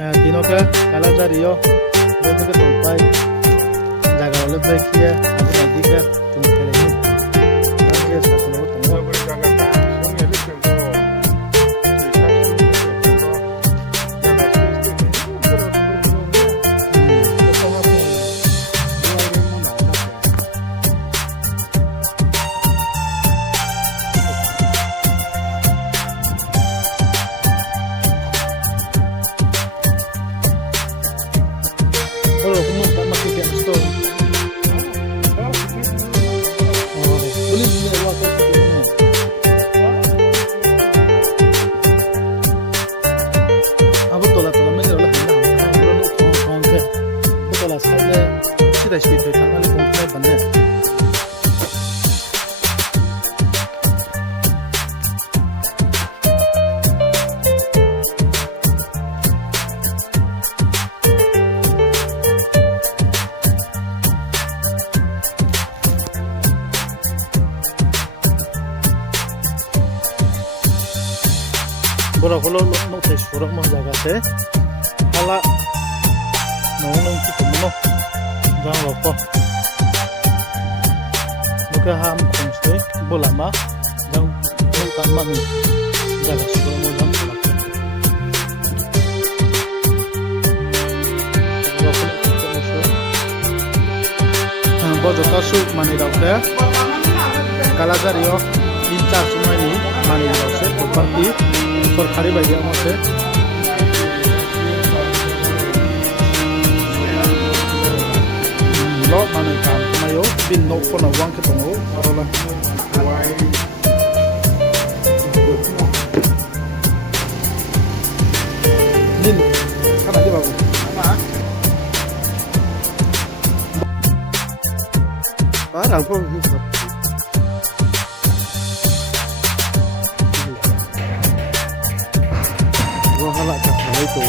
Tino ke Kalajario, Lebu ke Tumpai, Jaga oleh Bekia, Abu Nabi ke Tumkelemu, dan dia satu temu. Kalau kamu tak masih ke store, boleh beli waktu itu. Abu tola tola mana orang hendak belum kong ke, tola saya sudah sedikit tangan kong ke benda. Borok lo no te surok mo jaga se ala no ki tumo jang loko muka ham kongste bolama jang kan mami jaga surok mo jang loko bojo kasu mani rauke Kalajario incar semua ini mani rause properti सरकारी बायदि आमासे lo mana kam mayo bin no kono wang ke tongo arola nin kana di babu barang pun halak kasih itu